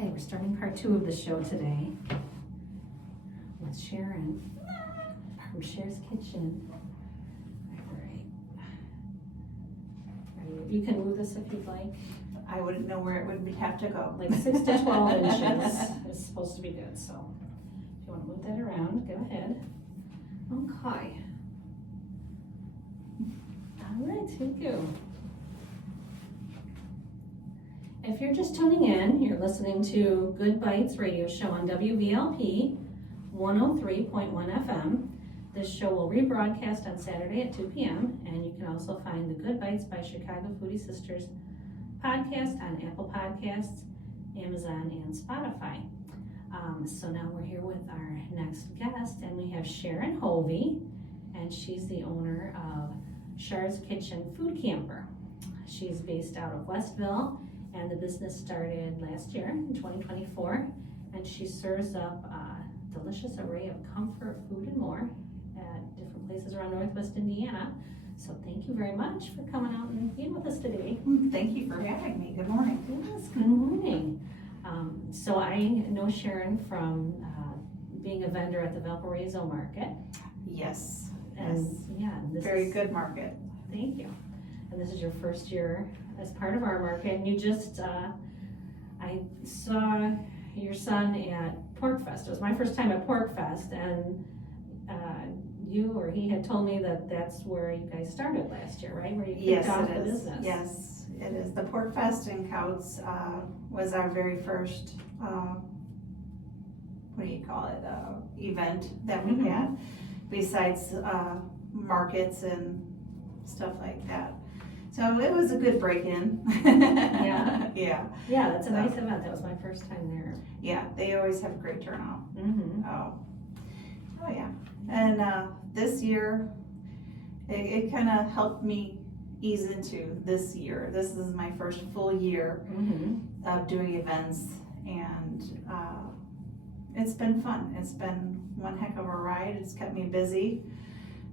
Okay, we're starting part 2 of the show today with Sharon from Shar's Kitchen. Alright. You can move this if you'd like. I wouldn't know where it would have to go. Like 6 to 12 inches is supposed to be good, so if you want to move that around, go ahead. Okay. Alright, thank you. If you're just tuning in, you're listening to Good Bites radio show on WVLP 103.1 FM. This show will rebroadcast on Saturday at 2 p.m. and you can also find the Good Bites by Chicago Foodie Sisters podcast on Apple Podcasts, Amazon, and Spotify. So now we're here with our next guest, and we have Sharon Hovey, and she's the owner of Shar's Kitchen Food Camper. She's based out of Westville, and the business started last year in 2024, and she serves up a delicious array of comfort food and more at different places around Northwest Indiana. So thank you very much for coming out and being with us today. Thank you for having me. Good morning. Yes, good morning. So I know Sharon from being a vendor at the Valparaiso Market. Yes. And yes. yeah, this Very is, good market. Thank you. And this is your first year as part of our market. And you just, I saw your son at Pork Fest. It was my first time at Pork Fest, and you or he had told me that that's where you guys started last year, right? Where you kicked off the business. Yes, it is. The Pork Fest in Couts was our very first, what do you call it, event that we had, besides markets and stuff like that. So it was a good break-in. Yeah. Yeah. Yeah, that's a nice event. That was my first time there. Yeah, they always have a great turnout. Mm-hmm. Oh yeah. And this year, it kind of helped me ease into this year. This is my first full year of doing events, and it's been fun. It's been one heck of a ride. It's kept me busy.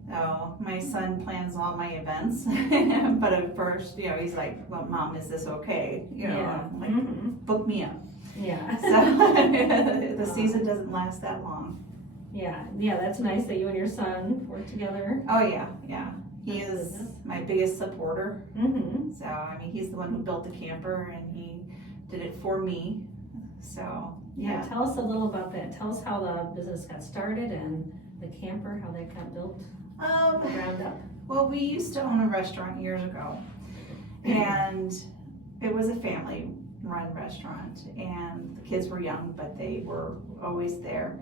So my son plans all my events, but at first, he's like, "Well, Mom, is this okay?" I'm like, book me up. Yeah. So the season doesn't last that long. Yeah, that's nice that you and your son work together. Oh yeah. He is my biggest supporter. So I mean, he's the one who built the camper, and he did it for me. So yeah. Tell us a little about that. Tell us how the business got started and the camper, how that got built from the ground up. Well, we used to own a restaurant years ago, and it was a family-run restaurant, and the kids were young, but they were always there.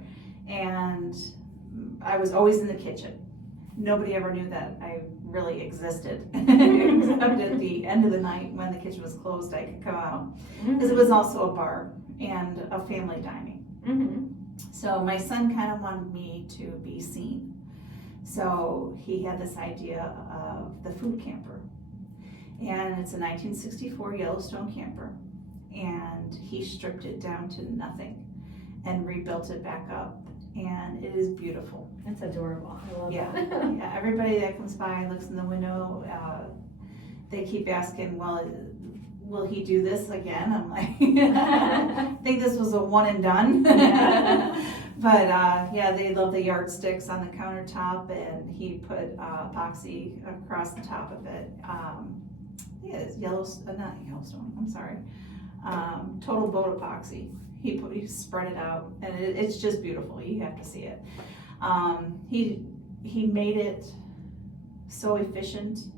And I was always in the kitchen. Nobody ever knew that I really existed, except at the end of the night when the kitchen was closed, I could come out, because it was also a bar and a family dining. So my son kind of wanted me to be seen. So he had this idea of the food camper, and it's a 1964 Yellowstone camper, and he stripped it down to nothing and rebuilt it back up. And it is beautiful. It's adorable. I love it. Yeah, everybody that comes by looks in the window. They keep asking, "Well, will he do this again?" I'm like, I think this was a one and done. But they love the yardsticks on the countertop, and he put epoxy across the top of it. It's not Yellowstone. I'm sorry. Total boat epoxy. He spread it out, and it's just beautiful. You have to see it. He made it so efficient,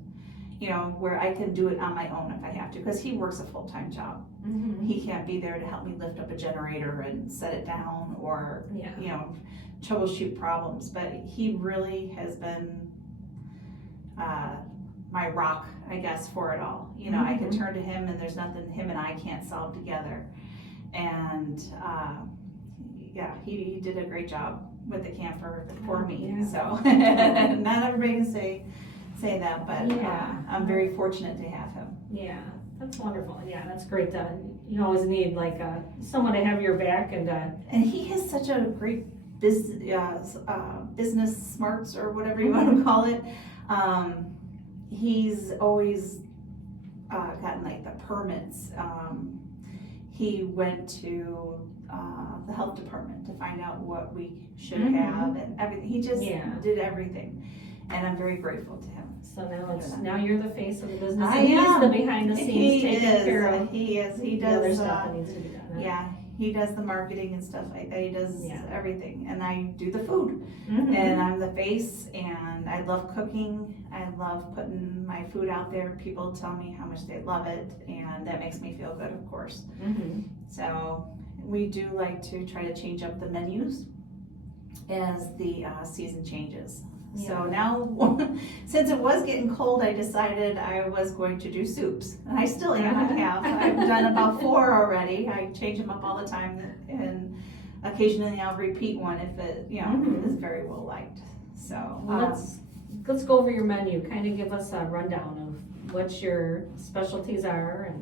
where I can do it on my own if I have to, because he works a full-time job. He can't be there to help me lift up a generator and set it down, or troubleshoot problems. But he really has been my rock, I guess, for it all. I can turn to him, and there's nothing him and I can't solve together. And he did a great job with the camper for me. Yeah. So not everybody can say that, but I'm very fortunate to have him. Yeah, that's wonderful. Yeah, that's great. You always need someone to have your back, and he has such a great business smarts, or whatever you want to call it. He's always gotten the permits. he went to the health department to find out what we should Mhm. have and everything. He just Yeah. did everything, and I'm very grateful to him. So now you're the face of the business. I and he's am. the behind the scenes He taking care of He is. He the other does. stuff that needs to be done. Yeah, he does the marketing and stuff like that. He does Yeah. everything, and I do the food. Mhm. And I'm the face, and I love cooking. I love putting my food out there. People tell me how much they love it, and that makes me feel good, of course. Mhm. So we do like to try to change up the menus as the season changes. So Yeah. now, since it was getting cold, I decided I was going to do soups. And I still am, I've done about 4 already. I change them up all the time, and occasionally I'll repeat one if it, Mhm. is very well liked. So, Well, let's go over your menu. Kind of give us a rundown of what your specialties are.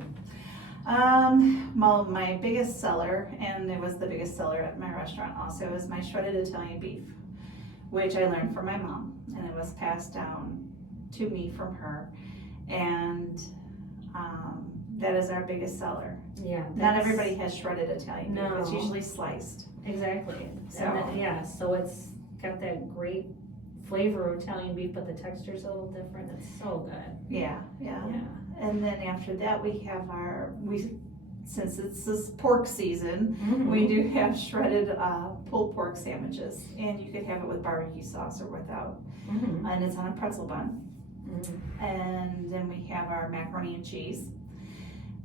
well, my biggest seller, and it was the biggest seller at my restaurant also, is my shredded Italian beef, which I learned from my mom, and it was passed down to me from her, and that is our biggest seller. Yeah. Not everybody has shredded Italian beef. No. It's usually sliced. Exactly. So- So it's got that great flavor of Italian beef, but the texture's a little different. It's so good. Yeah. Yeah. And then after that, we have since it's this pork season, Mhm. we do have shredded pulled pork sandwiches, and you could have it with barbecue sauce or without, Mhm. and it's on a pretzel bun. Mhm. And then we have our macaroni and cheese.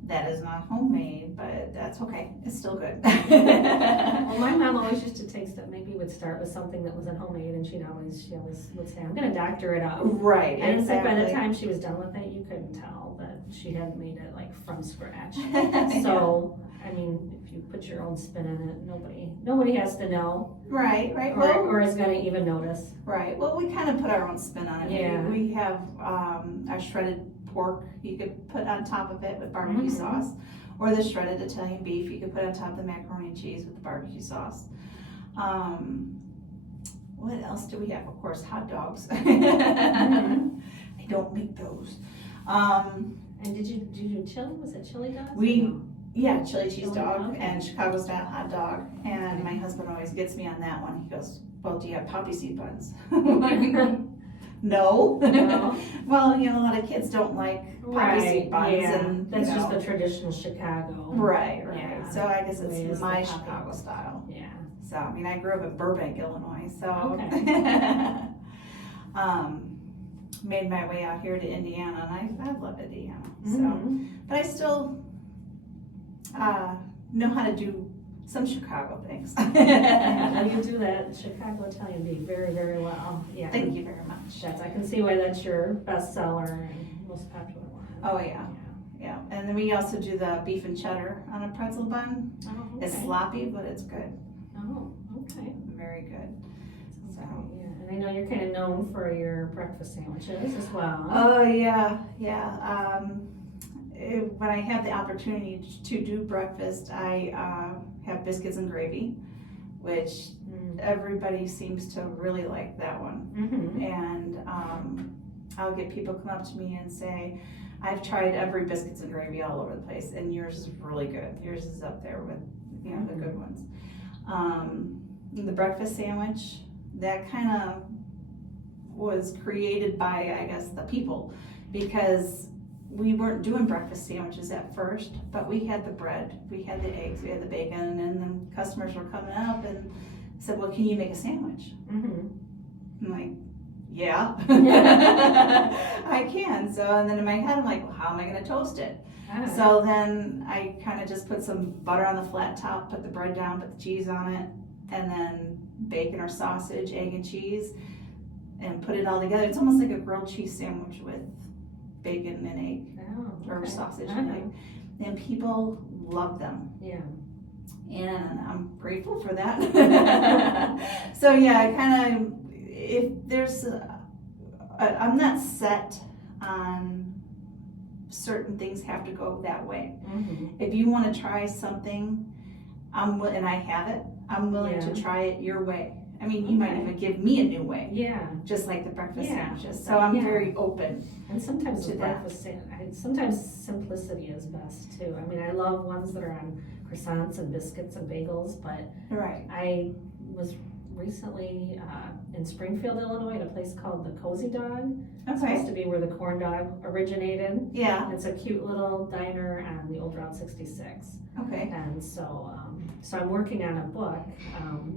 That is not homemade, but that's okay. It's still good. Well, my mom always used to taste it. Maybe would start with something that wasn't homemade, and she always would say, "I'm gonna doctor it up." Right, And it's like by the exactly. time she was done with it, you couldn't tell that she hadn't made it like from scratch. Yeah. So, I mean, if you put your own spin on it, nobody has to know, Right. or is gonna even notice. Right. Well, we kind of put our own spin on it. Yeah. We have our shredded pork you could put on top of it with barbecue Mhm. sauce, or the shredded Italian beef you could put on top of the macaroni and cheese with the barbecue sauce. What else do we have? Of course, hot dogs. Mhm. I don't make those. And did you do chili? Was it chili dogs? We- or no? Yeah, chili cheese Chili dog dog. and Chicago style hot dog. And Okay. my husband always gets me on that one. He goes, "Well, do you have poppy seed buns?" I'm like, no. No. Well, a lot of kids don't like poppy seed buns. Yeah, And, that's just the traditional Chicago. Right. Yeah. So I guess The way it's it's my the poppy. Chicago style. Yeah. So, I grew up in Burbank, Illinois, so. Okay. Made my way out here to Indiana, and I love Indiana. So, Mhm. but I still know how to do some Chicago things. Yeah, well, you do that Chicago Italian beef very, very well. Yeah. Thank you very much. I can see why that's your best seller and most popular one. Oh, yeah. Yeah, and then we also do the beef and cheddar on a pretzel bun. Oh, It's okay. sloppy, but it's good. Oh, okay. Very good. So. Yeah, and I know you're kind of known for your breakfast sandwiches as well. Oh, yeah. When I have the opportunity to do breakfast, I have biscuits and gravy, which everybody seems to really like that one. Mm-hmm. And I'll get people come up to me and say, "I've tried every biscuits and gravy all over the place, and yours is really good. Yours is up there with the good ones." The breakfast sandwich, that kind of was created by, I guess, the people, because we weren't doing breakfast sandwiches at first, but we had the bread, we had the eggs, we had the bacon, and then customers were coming up and said, "Well, can you make a sandwich?" Mm-hmm. I'm like, "Yeah, I can." So, and then in my head, I'm like, "Well, how am I going to toast it?" So then I kind of just put some butter on the flat top, put the bread down, put the cheese on it, and then bacon or sausage, egg and cheese, and put it all together. It's almost like a grilled cheese sandwich with bacon and egg or okay. sausage and egg. And people love them. Yeah. And I'm grateful for that. So yeah, I kind of, if there's, I'm not set on certain things have to go that way. Mm-hmm. If you want to try something, and I have it, I'm willing Yeah. to try it your way. I mean, you might Okay. even give me a new way, Yeah, just like the breakfast Yeah. sandwiches. So I'm Yeah. very open. and sometimes To with that. breakfast, sometimes simplicity is best too. I mean, I love ones that are on croissants and biscuits and bagels, but Right. I was recently in Springfield, Illinois, at a place called the Cozy Dog. It's supposed Okay. to be where the corn dog originated. Yeah. It's a cute little diner on the old Route 66. Okay. And so, so I'm working on a book,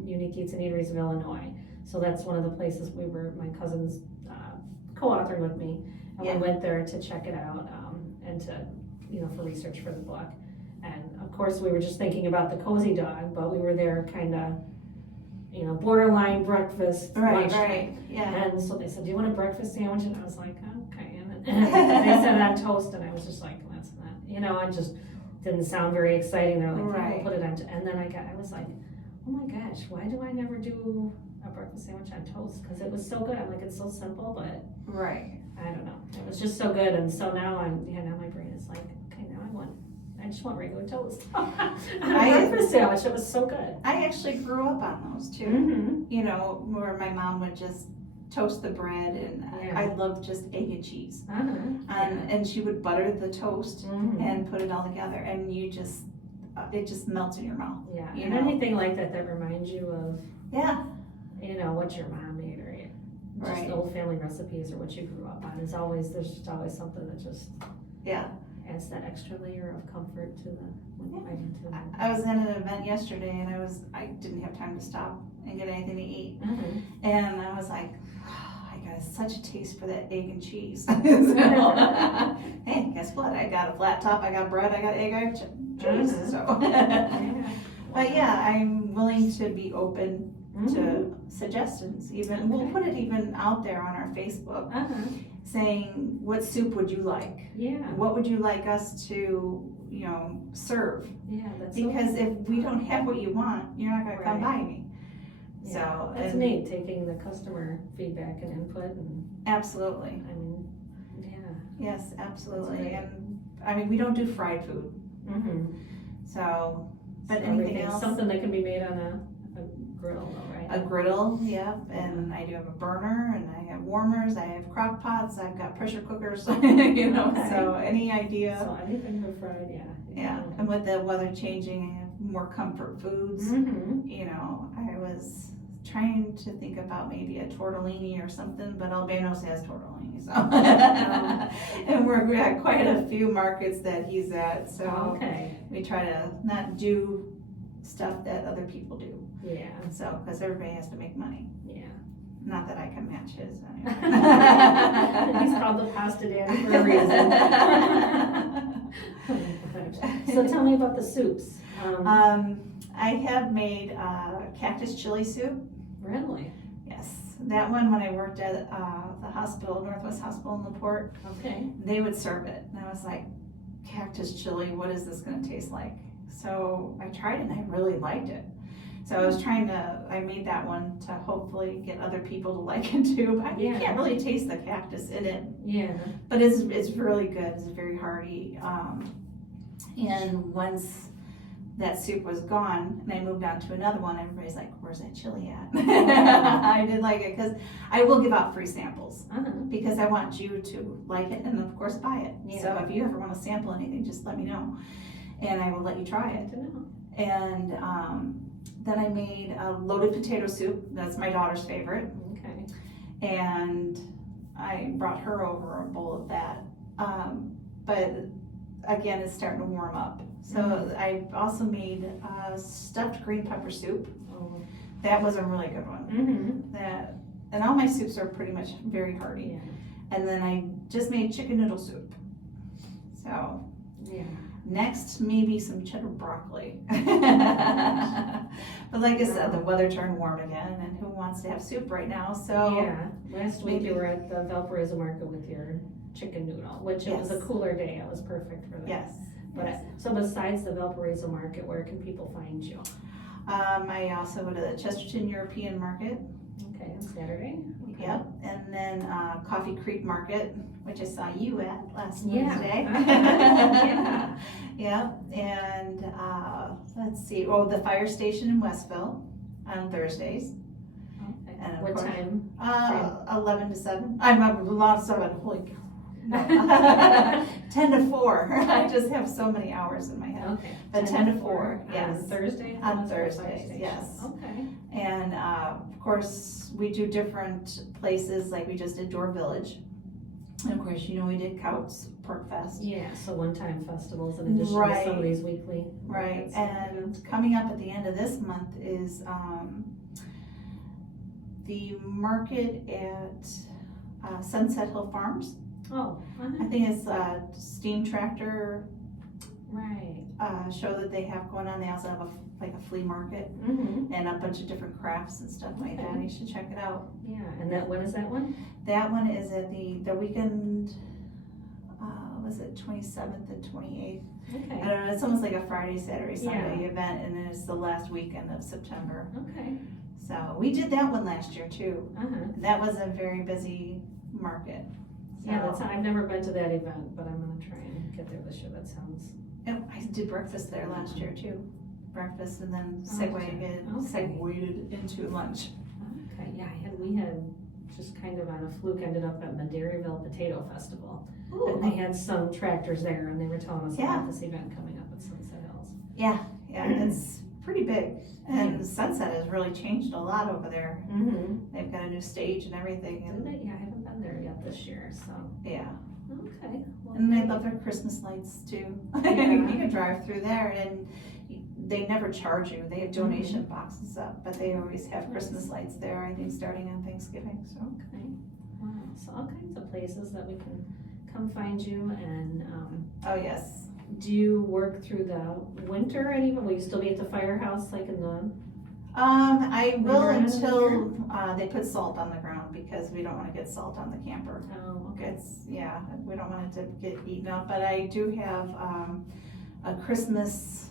Unique Eats and Eateries of Illinois. So that's one of the places my cousins co-authored with me. And Yeah. we went there to check it out and to, for research for the book. And of course, we were just thinking about the Cozy Dog, but we were there kind of, borderline breakfast, Right. lunch. Right. Yeah. And so they said, do you want a breakfast sandwich? And I was like, okay. And they said on toast, and I was just like, that's not, it just didn't sound very exciting. They're like, yeah, Right. we'll put it on. And then I was like, oh my gosh, why do I never do a breakfast sandwich on toast? Because it was so good. I'm like, it's so simple, but Right. I don't know. It was just so good. And so now now my brain is like, okay, now I just want regular toast. On a breakfast sandwich, it was so good. I actually grew up on those too. Mm-hmm. Where my mom would just toast the bread, and Yeah. I loved just egg and cheese. Uh-huh. And she would butter the toast Mhm. and put it all together, and it just melts in your mouth. Yeah, You and know? anything like that reminds you of, Yeah. what your mom made, or just Right. old family recipes, or what you grew up on. There's just always something that just Yeah. adds that extra layer of comfort to when you bite into it. I was at an event yesterday, and I didn't have time to stop and get anything to eat, Mhm. and I was like, I got such a taste for that egg and cheese. Hey, guess what? I got a flat top, I got bread, I got egg, I got cheese. Mhm. So, Yeah. but yeah, I'm willing to be open Mhm. to suggestions. Even we'll Okay. put it even out there on our Facebook, Uh-huh. saying, what soup would you like? Yeah. What would you like us to, serve? Yeah, that's Because so if we don't have what you want, you're not gonna come Right. by me. Yeah, So that's and neat, taking the customer feedback and input, and absolutely, I mean, yeah. yes, absolutely. great. And I mean, we don't do fried food, Mm-hmm. so but So anything everything's else? something that can be made on a grill, though, right? A griddle, yep, and I do have a burner, and I have warmers, I have crock pots, I've got pressure cookers, Okay. so any idea. So anything for fried, yeah. Yeah, and with the weather changing, I have more comfort foods. Mm-hmm. I was trying to think about maybe a tortellini or something, but Albano's has tortellini, so. And we're at quite a few markets that he's at, so Okay, we try to not do stuff that other people do. yeah, So, because everybody has to make money. yeah. Not that I can match his. He's called the pasta daddy for a reason. So tell me about the soups. I have made cactus chili soup. Really? Yes, that one when I worked at the hospital, Northwest Hospital in LaPorte, Okay. they would serve it. And I was like, cactus chili, what is this gonna taste like? So I tried it and I really liked it. So I made that one to hopefully get other people to like it too. But you Yeah. can't really taste the cactus in it. Yeah. But it's really good. It's very hearty. And once that soup was gone and I moved on to another one, everybody's like, where's that chili at? I did like it because I will give out free samples Uh-huh. because I want you to like it and of course buy it. Yeah. So if you ever want to sample anything, just let me know and I will let you try it. Good to know. And then I made a loaded potato soup. That's my daughter's favorite. Okay. And I brought her over a bowl of that. But again, it's starting to warm up. So I also made stuffed green pepper soup. Oh. That was a really good one. Mm-hmm. And all my soups are pretty much very hearty. Yeah. And then I just made chicken noodle soup. So Yeah. next, maybe some cheddar broccoli. But like I said, the weather turned warm again, and who wants to have soup right now? So Yeah. Last week maybe- you were at the Valparaiso market with your chicken noodle, which it was a Yes. cooler day. It was perfect for that. yes. But yes. so besides the Valparaiso market, where can people find you? I also go to the Chesterton European Market. Okay, on Saturday. Okay. Yep, and then Coffee Creek Market, which I saw you at last Yeah. Wednesday. Yeah. Yep, and let's see, the fire station in Westville on Thursdays. And of What course, time? 11 to 7. I'm up a lot of 7. Holy cow. No. 10 to 4. I just have so many hours in my head. Okay. But 10 to 4, yes. On Thursday? On Thursdays, yes. Okay. And of course, we do different places, like we just did Door Village. And of course, we did Couts Pork Fest. Yeah, so one-time festivals in addition to Right. some of these weekly. Right, events. and coming up at the end of this month is the market at Sunset Hill Farms. Oh, I think it's a steam tractor right. show that they have going on. They also have a flea market Mm-hmm. and a bunch of different crafts and stuff like that. You should check it out. Yeah, and when is that one? That one is at the weekend, was it 27th and 28th? Okay. I don't know, it's almost like a Friday, Saturday, Sunday event, and then it's the last weekend of September. Okay. So we did that one last year too. Uh-huh. That was a very busy market. So, Yeah, I've never been to that event, but I'm gonna try and get there this year. That sounds. and I did breakfast there last year too. Breakfast and then segued into lunch. Okay, yeah, we had just kind of on a fluke ended up at Madeiryville Potato Festival. And they had some tractors there and they were telling us about this event coming up at Sunset Hills. Yeah, it's pretty big. And Sunset has really changed a lot over there. Mm-hmm. They've got a new stage and everything. And Yeah, I haven't been there yet this year, so. yeah. Okay. Well, And they love their Christmas lights too. Yeah. You can drive through there and they never charge you. They have donation boxes up, but they always have Christmas lights there, I think, starting on Thanksgiving, so. Okay. Wow, so all kinds of places that we can come find you and, Oh, yes. do you work through the winter and even, will you still be at the firehouse like in the? I will Later in the until, they put salt on the ground because we don't wanna get salt on the camper. Oh, okay. We don't want it to get eaten up, but I do have, a Christmas,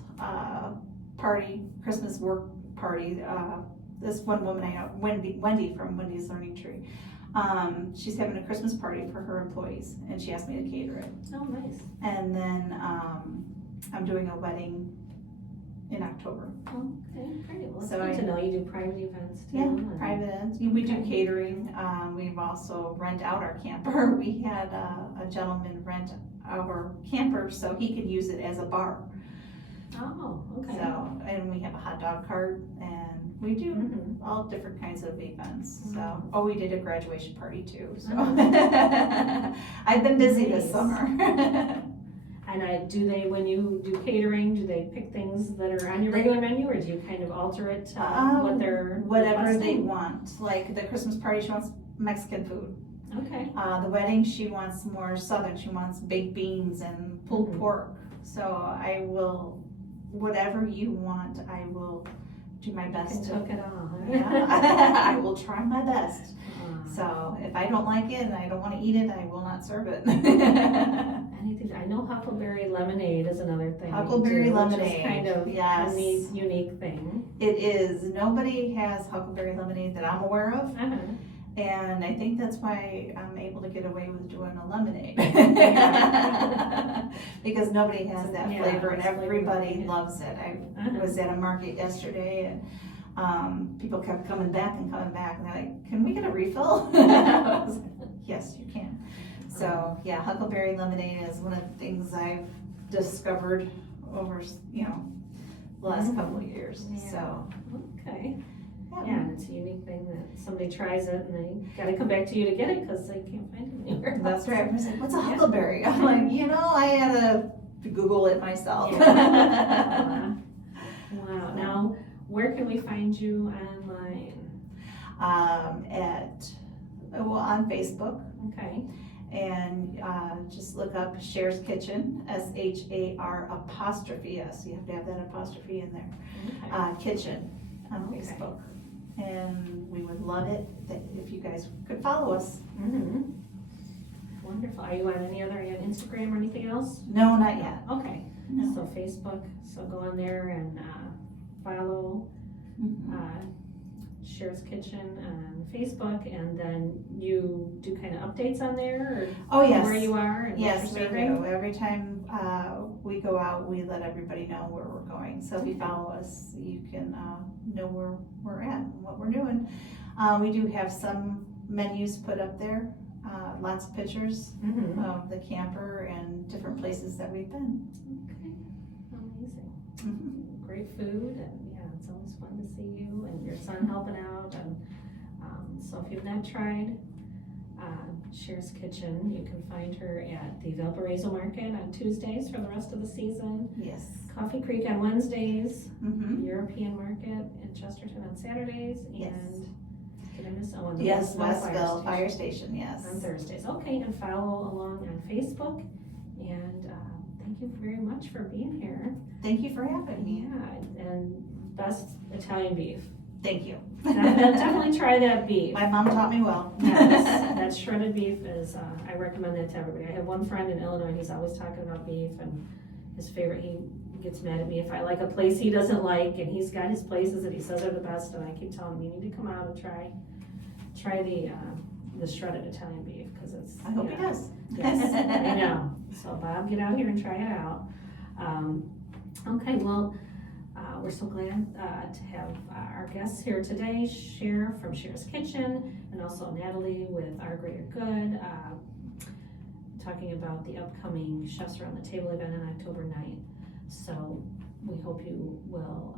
party, Christmas work party. This one woman I know, Wendy from Wendy's Learning Tree. She's having a Christmas party for her employees and she asked me to cater it. Oh, nice. And then, I'm doing a wedding in October. Okay, great. Well, it's So good to know you do private events too. Yeah, and- private ends. We do Okay. catering. We've also rent out our camper. We had a gentleman rent our camper so he could use it as a bar. Oh, okay. So, and we have a hot dog cart and we do Mhm. all different kinds of events. So, Mhm. we did a graduation party too. So, Mhm. I've been busy this Nice. summer. And when you do catering, do they pick things that are on your regular menu or do you kind of alter it to what they're Whatever they requesting? want. Like the Christmas party, she wants Mexican food. Okay. The wedding, she wants more southern. She wants baked beans and pulled Mhm. pork. So I will, whatever you want, I will do my best to. Cook it all, huh? Yeah, I will try my best. Uh, So if I don't like it and I don't want to eat it, I will not serve it. Anything, I know huckleberry lemonade is another thing. that you Huckleberry do, which is lemonade, kind of yes. a neat, unique thing. It is. Nobody has huckleberry lemonade that I'm aware of. Uh-huh. And I think that's why I'm able to get away with doing a lemonade. Because nobody has that Yeah, flavor and it's flavor, everybody yeah. loves it. I Uh-huh. was at a market yesterday and people kept coming back and they're like, can we get a refill? I was like, yes, you can. So yeah, huckleberry lemonade is one of the things I've discovered over, the last couple of years. Yeah. So, Okay. yeah. Yeah, and it's a unique thing that somebody tries it and they gotta come back to you to get it because they can't find it anywhere else. That's right. I was like, what's a Yeah. huckleberry? I'm like, I had to Google it myself. Yeah. Wow. Now, where can we find you online? On Facebook, Okay. and just look up Shar's Kitchen, SHAR apostrophe S. You have to have that apostrophe in there. Okay. Kitchen on Okay. Facebook. And we would love it if you guys could follow us. Mm-hmm. Wonderful. Are you on any other, Instagram or anything else? No, not yet. Okay. No. So Facebook, so go on there and follow Mhm. Shar's Kitchen on Facebook, and then you do kind of updates on there, or Oh, yes. where you are and Yes, what we you're serving? do. Every time we go out, we let everybody know where we're going. So if you follow us, you can know where we're at and what we're doing. We do have some menus put up there, lots of pictures Mm-hmm. of the camper and different places that we've been. Okay, amazing. Mhm. Great food, and yeah, it's always fun to see you and your son helping out. And so if you've not tried Cher's Kitchen, you can find her at the Valparaiso Market on Tuesdays for the rest of the season. Yes. Coffee Creek on Wednesdays, Mm-hmm. European Market in Chesterton on Saturdays, Yes. and did I miss? Oh, and the Yes, Westville Westville Fire Station, yes. on Thursdays. Okay, and follow along on Facebook. And thank you very much for being here. Thank you for having me. Yeah, and best Italian beef. Thank you. Definitely try that beef. My mom taught me well. Yes, that shredded beef is, I recommend that to everybody. I have one friend in Illinois, he's always talking about beef, and his favorite, he gets mad at me if I like a place he doesn't like, and he's got his places that he says are the best, and I keep telling him, you need to come out and try the shredded Italian beef, because it's, I hope he does. yes, I know. So Bob, get out here and try it out. Okay, well, we're so glad to have our guests here today, Shar from Cher's Kitchen, and also Natalie with Our Greater Good, talking about the upcoming Chefs Around the Table event on October 9th. So we hope you will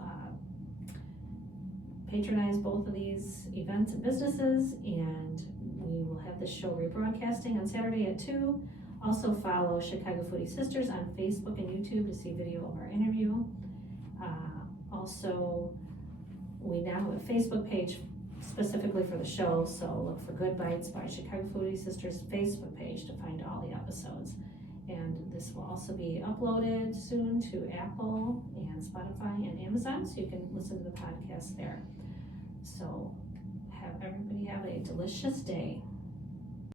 patronize both of these events and businesses, and we will have this show rebroadcasting on Saturday at 2. Also follow Chicago Foodie Sisters on Facebook and YouTube to see video of our interview. Also, we now have a Facebook page specifically for the show, so look for Good Bites by Chicago Foodie Sisters Facebook page to find all the episodes. And this will also be uploaded soon to Apple and Spotify and Amazon, so you can listen to the podcast there. So everybody have a delicious day.